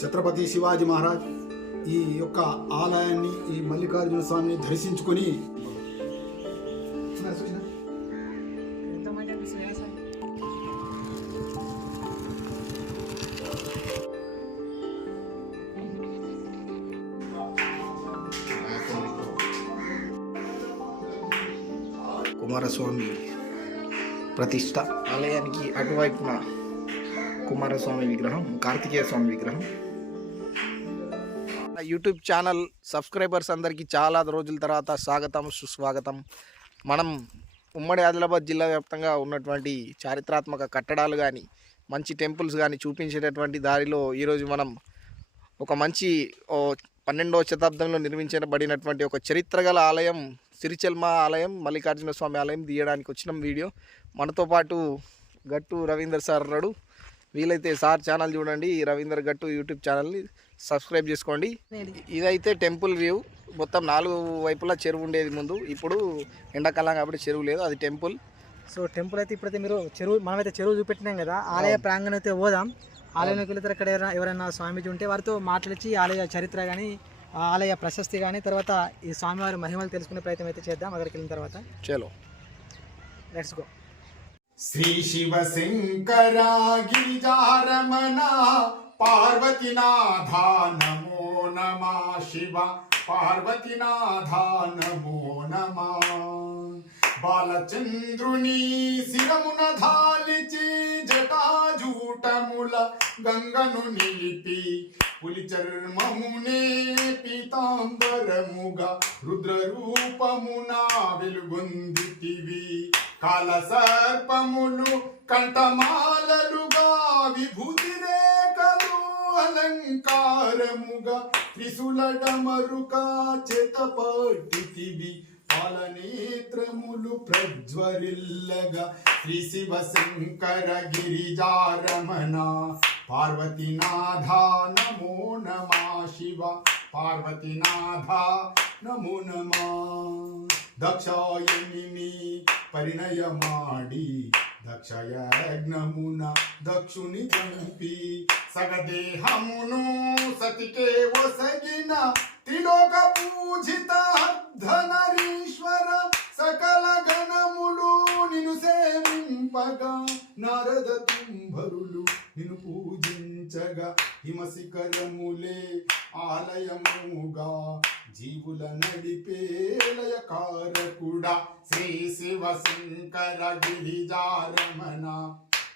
ఛత్రపతి శివాజీ మహారాజ్ ఈ యొక్క ఆలయాన్ని ఈ మల్లికార్జున స్వామిని దర్శించుకొని కుమారస్వామి ప్రతిష్ట. ఆలయానికి అటువైపున కుమారస్వామి విగ్రహం కార్తికేయ స్వామి విగ్రహం. యూట్యూబ్ ఛానల్ సబ్స్క్రైబర్స్ అందరికీ చాలా రోజుల తర్వాత స్వాగతం సుస్వాగతం. మనం ఉమ్మడి ఆదిలాబాద్ జిల్లా వ్యాప్తంగా ఉన్నటువంటి చారిత్రాత్మక కట్టడాలు కానీ మంచి టెంపుల్స్ కానీ చూపించేటటువంటి దారిలో ఈరోజు మనం ఒక మంచి పన్నెండవ శతాబ్దంలో నిర్మించబడినటువంటి ఒక చరిత్ర గల ఆలయం సిరిచెల్మ ఆలయం మల్లికార్జున స్వామి ఆలయం తీయడానికి వచ్చిన వీడియో. మనతో పాటు గట్టు రవీందర్ సార్ అన్నాడు వీలైతే సార్ ఛానల్ చూడండి రవీందర్ గట్టు యూట్యూబ్ ఛానల్ని సబ్స్క్రైబ్ చేసుకోండి. ఇదైతే టెంపుల్ వ్యూ. మొత్తం నాలుగు వైపులా చెరువు ఉండేది ముందు. ఇప్పుడు ఎండాకాలం కాబట్టి చెరువు లేదు అది టెంపుల్. సో టెంపుల్ అయితే ఇప్పుడైతే మీరు చెరువు మనమైతే చెరువు చూపెట్టినాం కదా ఆలయ ప్రాంగణం అయితే పోదాం. ఆలయంలోకి వెళ్తే అక్కడ ఎవరైనా- ఎవరైనా స్వామీజీ ఉంటే వారితో మాట్లాడించి ఆలయ చరిత్ర కానీ ఆలయ ప్రశస్తి కానీ తర్వాత ఈ స్వామివారి మహిమలు తెలుసుకునే ప్రయత్నం అయితే చేద్దాం అక్కడికి వెళ్ళిన తర్వాత. చలో. లెట్స్ గో శ్రీ శివ శంకర గిరిజారమణ పార్వతీనాథ నమో నమా శివ. పార్వతీనాథ నమో నమా. బాలచంద్రుని శిరమున ధాలిచి జటాజూటముల గంగను నిలిపి పులి చర్మమునే పీతాంబరముగా రుద్రరూపమున వెలుగొందితివి. కాల సర్పములు కంఠమాలలుగా విభూతి రేఖలు అలంకారముగా త్రిశూలడమరుగా చేతపట్టితివి పాలనేత్రములు ప్రజ్వరిల్లగా శ్రీ శివ శంకర గిరిజారమణ పార్వతీనాథ నమో నమా శివ. పార్వతీనాథ నమో నమా. దక్షాయనిని పరిణయమాడి దక్షయజ్ఞమున దక్షుని పంపి సగదేహమును సతికే వసగిన తిలోక పూజిత ధనరీశ్వర సకల గణములు నిను సేవింపగా. నారద తుంభరులు నిను పూజించగా. హిమశిఖరములే ఆలయముగా. జీవుల నడిపేలయ కారకుడా శ్రీ శివ శంకర గిరిజారమణ.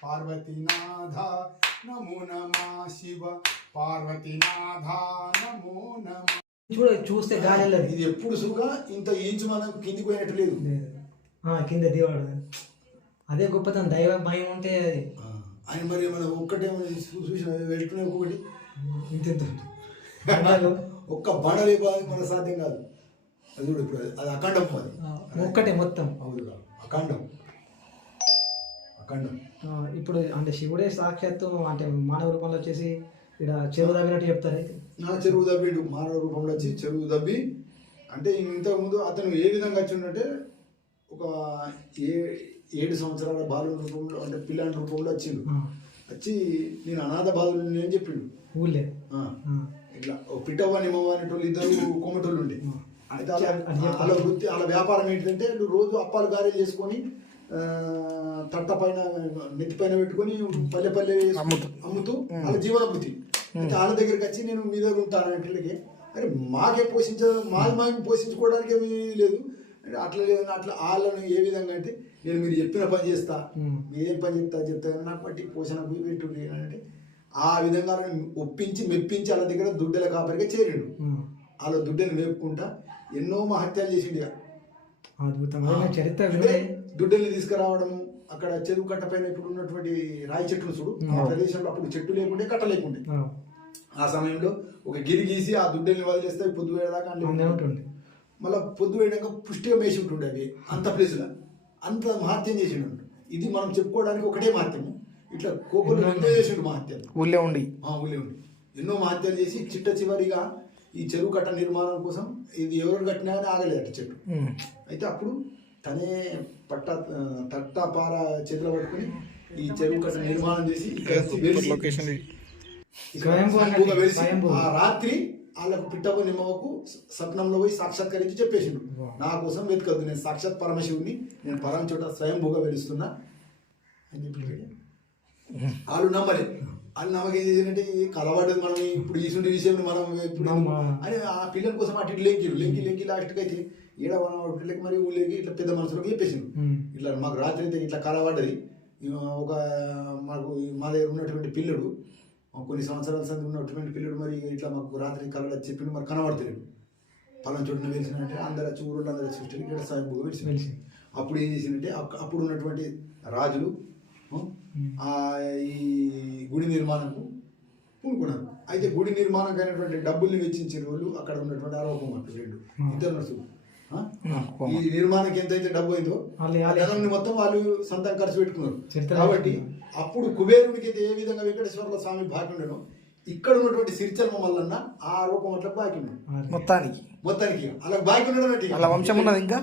పార్వతీనాథ నమో నమా శివ. పార్వతీనాథ నమో నమ. చూడ చూస్తే గాలి వెళ్ళదు. ఇది ఎప్పుడు సుగా ఇంత ఇంచు మనం కిందికి పోయినట్టు లేదు. కింద దివాడు అదే గొప్పతనం దైవ భయం ఉంటే అది. ఆయన మరి మన ఒక్కటే చూసిన? వెళ్తున్నా ఒక్కొక్కటి? ఇంత ఒక్క బండ లేపాలి మన సాధ్యం కాదు. అది ఇప్పుడు అది అఖండం అది. ఒక్కటే మొత్తం. అవును అఖండం. అఖండం. ఇప్పుడు అంటే శివుడే సాక్షాత్తు అంటే మానవ రూపంలో వచ్చేసి ఇక్కడ చెరువు తగ్గినట్టు చెప్తారు నా చెరువు దబ్బిడు మానవ రూపంలో వచ్చి చెరువు దబ్బి అంటే ఇంతకుముందు అతను ఏ విధంగా వచ్చిండంటే ఒక ఏ ఏడు సంవత్సరాల బాలుల రూపంలో అంటే పిల్లాడి రూపంలో వచ్చిండు. వచ్చి నేను అనాథ బాలుని అని చెప్పిండు. ఊళ్ళే. ఇట్లా ఓ పిట్టవ్వ నిమ్మవ్వ అనేటోళ్ళు ఇద్దరు కొమ్మటోళ్ళు ఉండే. అయితే వాళ్ళ వృత్తి వాళ్ళ వ్యాపారం ఏంటంటే రోజు అప్పాలు గారెలు చేసుకొని తట్ట పైన నెత్తి పైన పెట్టుకొని పల్లె పల్లె అమ్ముతూ. వాళ్ళ జీవన వృత్తి. అయితే వాళ్ళ దగ్గరికి వచ్చి నేను మీ దగ్గర ఉంటాను అంటే అరే మాకే పోషించ మాది మేము పోషించుకోవడానికి ఏమీ లేదు. అంటే అట్లా లేదు అట్లా వాళ్ళను ఏ విధంగా అంటే నేను మీరు చెప్పిన పని చేస్తా. మీరు ఏం పని చెప్తా చెప్తా నాకు బట్టి పోషణ పోయి పెట్టుండి అంటే ఆ విధంగా ఒప్పించి మెప్పించి వాళ్ళ దగ్గర దుడ్డల కాపరిగా చేరిండు. వాళ్ళ దుడ్డని మేపుకుంటా ఎన్నో మహత్యాలు చేసిండు ఇక. అద్భుతం అదే నేను చరిత్ర దుడ్డల్ని తీసుకురావడము అక్కడ చెరువు కట్ట పైన ఇప్పుడు ఉన్నటువంటి రాయి చెట్లు చూడు. ఆ ప్రదేశంలో అప్పుడు చెట్టు లేకుండే కట్ట లేకుండే. ఆ, సమయంలో ఒక గిరి గీసి ఆ దుడ్డల్ని వదిలేస్తే పొద్దు ఉంటుంది మళ్ళీ పొద్దు వేయడాక పుష్టిగా మేసి ఉంటుండే అవి అంత ప్లేస్లో. అంత మహత్యం చేసిండు. ఇది మనం చెప్పుకోవడానికి ఒకటే మహత్యము. ఇట్లా కోకులు ఎంతో చేసిండు మహత్యం. ఊళ్ళో ఉండి. ఆ ఊళ్ళో ఉండి. ఎన్నో మహత్యాలు చేసి చిట్ట చివరిగా ఈ చెరువు కట్ట నిర్మాణం కోసం ఇది ఎవరు కట్టినా అని ఆగలేదట చెట్టు. అయితే అప్పుడు తనే పట్ట తట్టాపార చేతిలో పట్టుకుని ఈ చెరువు కట్ట నిర్మాణం చేసి ఇక్కడ వెలిసి రాత్రి వాళ్ళకు పిట్టకు నిమ్మకు స్వప్నంలో పోయి సాక్షాత్కరించి చెప్పేసిండు. నా కోసం వెతకద్దు నేను సాక్షాత్ పరమశివుని నేను పరం చోట స్వయంభూగా వెలుస్తున్నా అని చెప్పి వాళ్ళు నమ్మలే వాళ్ళు నమ్మకం చేసినట్టే కలవాడదు మనం ఇప్పుడు ఇటువంటి విషయం మనం ఇప్పుడు. అని ఆ పిల్లల కోసం అటు ఇటు లెంకిరు లెంకి లెంకి లాస్ట్కి అయితే ఈడ మనం పిల్లలకి మరి ఊళ్ళకి ఇట్లా పెద్ద మనుషులకు చెప్పేసిండు. ఇట్లా మాకు రాత్రి అయితే ఇట్లా కలవడ్డది ఒక మాకు మా దగ్గర ఉన్నటువంటి పిల్లడు కొన్ని సంవత్సరాల సంది ఉన్నటువంటి పిల్లడు మరి ఇట్లా మాకు రాత్రి కళలు చెప్పిండు మరి కనబడతలేడు పలానా చోటున వెలిసినంటే అందరు వచ్చి ఊళ్ళో అందరు వచ్చి ఇక్కడ వెలిసి. అప్పుడు ఏం చేసిందంటే అప్పుడు ఉన్నటువంటి రాజులు ఈ గుడి నిర్మాణంకు పూనుకున్నారు. అయితే గుడి నిర్మాణం అయినటువంటి డబ్బుల్ని వెచ్చించిన వాళ్ళు అక్కడ ఉన్నటువంటి ఆరోపం అట్టు రెండు ఇద్దరు నడుచులు ఆ? ఈ నిర్మాణానికి ఎంతైతే డబ్బు అయిందో. ధనాన్ని మొత్తం వాళ్ళు సొంతం ఖర్చు పెట్టుకున్నారు. కాబట్టి అప్పుడు కుబేరునికి అయితే ఏ విధంగా వెంకటేశ్వర స్వామి బాకి ఉండను ఇక్కడ ఉన్నటువంటి సిరిచల్మ మల్లన్న ఆ ఆరోపం అట్లా బాకి ఉన్నాడు మొత్తానికి. మొత్తానికి. అలా బాకి ఉండడం వాళ్ళ వంశం ఉన్నది ఇంకా?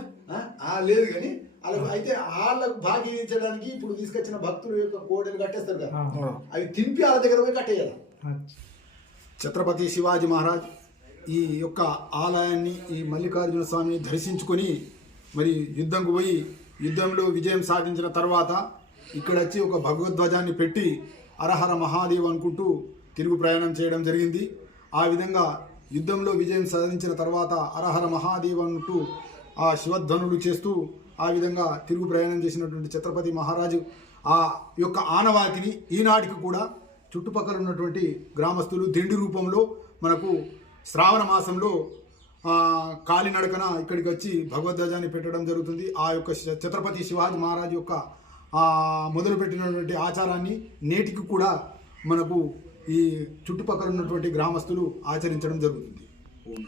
ఆ? లేదు కానీ వాళ్ళకు అయితే వాళ్ళకు భాగ్యించడానికి ఇప్పుడు తీసుకొచ్చిన భక్తుల యొక్క కోడలు కట్టేస్తారు కదా. అవి తింపి వాళ్ళ దగ్గర పోయి కట్టేయాలి. ఛత్రపతి శివాజీ మహారాజ్ ఈ యొక్క ఆలయాన్ని ఈ మల్లికార్జున స్వామిని దర్శించుకొని మరి యుద్ధంకు పోయి యుద్ధంలో విజయం సాధించిన తర్వాత ఇక్కడ వచ్చి ఒక భగవద్ధ్వజాన్ని పెట్టి అరహర మహాదేవ్ అనుకుంటూ తిరుగు ప్రయాణం చేయడం జరిగింది. ఆ విధంగా యుద్ధంలో విజయం సాధించిన తర్వాత అరహర మహాదేవ్ అంటూ ఆ శివధ్వనులు చేస్తూ ఆ విధంగా తిరుగు ప్రయాణం చేసినటువంటి ఛత్రపతి మహారాజు ఆ యొక్క ఆనవాతిని ఈనాటికి కూడా చుట్టుపక్కల ఉన్నటువంటి గ్రామస్తులు దిండి రూపంలో మనకు శ్రావణ మాసంలో కాలినడకన ఇక్కడికి వచ్చి భగవద్ధ్వజాన్ని పెట్టడం జరుగుతుంది. ఆ యొక్క ఛత్రపతి శివాజీ మహారాజ్ యొక్క మొదలుపెట్టినటువంటి ఆచారాన్ని నేటికి కూడా మనకు ఈ చుట్టుపక్కల ఉన్నటువంటి గ్రామస్తులు ఆచరించడం జరుగుతుంది. ఓం